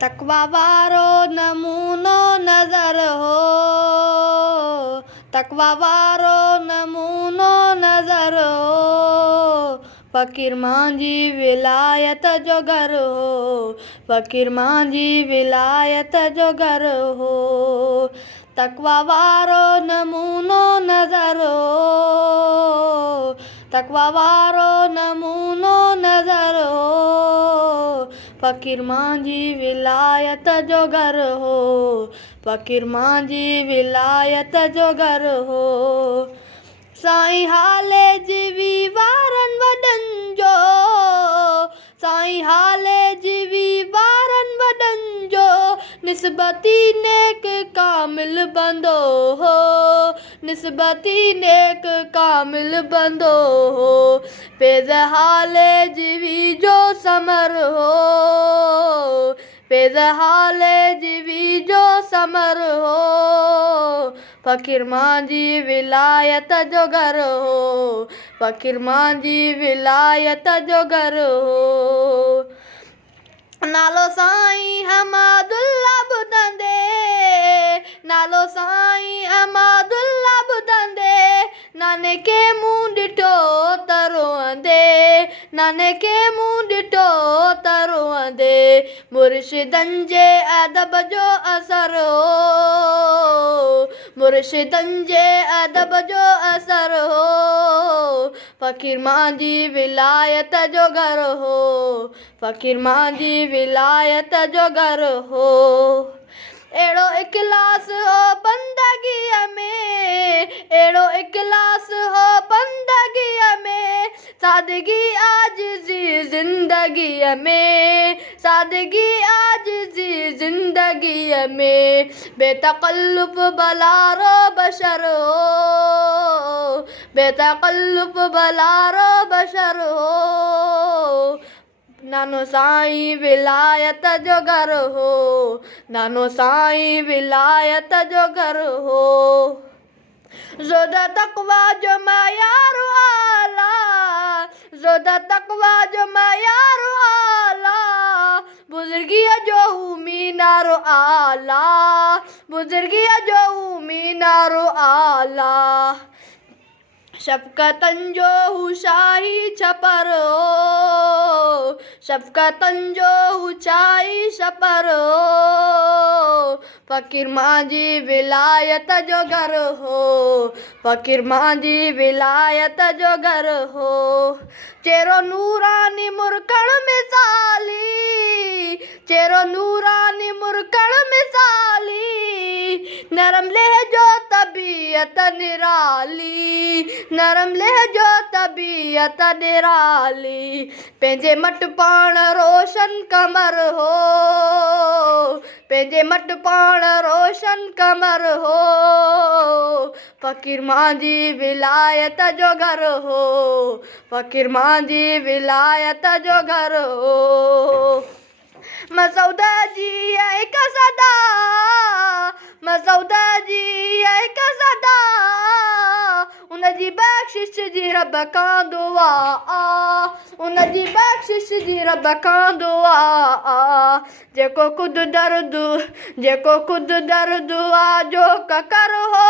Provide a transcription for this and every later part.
तकवा वारो नमूनो नज़र हो, तकवा वारो नमूनो नज़र हो, फ़कीर मांजी विलायत जो घर हो, फ़कीर मांजी विलायत जो घर हो। तकवा वारो नमूनो नज़र हो, तकवा वारो नमूनो नज़र हो, फ़कीर मांजी विलायत जो घर हो, फ़कीर मांजी विलायत जो घर हो। साईं हाले जीवी वारन वडन जो, साईं हाले जीवी वारन वडन जो, निस्बती नेक कामिल बंदो हो, निस्बती नेक कामिल बंदो हो। पेज़ हाले जीवी जो समर हो, पेज़ हाले जीवी जो समर हो, फ़कीर मांजी विलायत जो घर हो, फ़कीर मांजी विलायत जो घर हो। नालो साईं हमादुल्ला ॿुधंदे, नालो साईं हमादुल्ला ॿुधंदे, नाने के मुंहुं ॾिठो त रोअंदे, नाने के मुंहुं ॾिठो त रोअंदे। मुर्शिदनि जे अदब जो असर हो, मुर्शिदनि जे अदब जो असर हो, फ़कीर मांजी विलायत जो घर हो, फ़कीर मांजी विलायत जो घर हो। अहिड़ो इख़लास हो बंदगीअ में, अहिड़ो इख़लास हो बंदगीअ में, सादगी आजिज़ी ज़िंदगीअ में, सादगी आजिज़ी ज़िंदगीअ में। बेतकल्लुफ़ बलारो बशर हो, बेतकल्लुफ़ बलारो बशर हो, नानो साईं विलायत जो घर हो, नानो साईं विलायत जो घर हो। ज़ोदा तक़वा जो मयार आला, ज़ोदा तक़वा जो मयार आला, बुज़ुर्गीअ जो हू मीनारो आला, बुज़ुर्गीअ जो हू मीनारो आला। शफ़क़तनि जो हू शाही छपर हो, शफ़क़तनि जो हू शाही छपर हो, फ़कीर मांजी विलायत जो घर हो, फ़कीर मांजी विलायत जो घर हो। चेहरो नूरानी मुरकण मिसाली, चेहरो नूरानी मुरकण मिसाली, नरम लहजो तबीयत निराली, नरम लहजो तबीयत निराली। पंहिंजे मट पाण रोशन कमर हो, पंहिंजे मट पाण रोशन कमर हो, फ़कीर मांजी विलायत जो घर हो, फ़कीर मांजी विलायत जो घर हो। मसूदा जी हिक सदा, मसूदा जी हिक सदा, उनजी बख़्शिश जी रब खां दुआ, उनजी बख़्शिश जी रब खां दुआ। जेको ख़ुदि दर्द, जेको ख़ुदि दर्द आ जो ककर हो,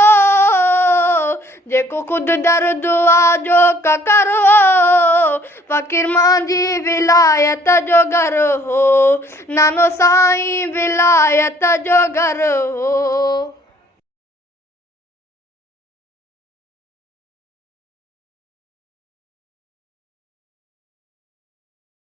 जेको ख़ुदि दर्द आ जो ककर हो, फ़कीर मांजी विलायत जो घर हो, नानो साईं विलायत जो घर हो।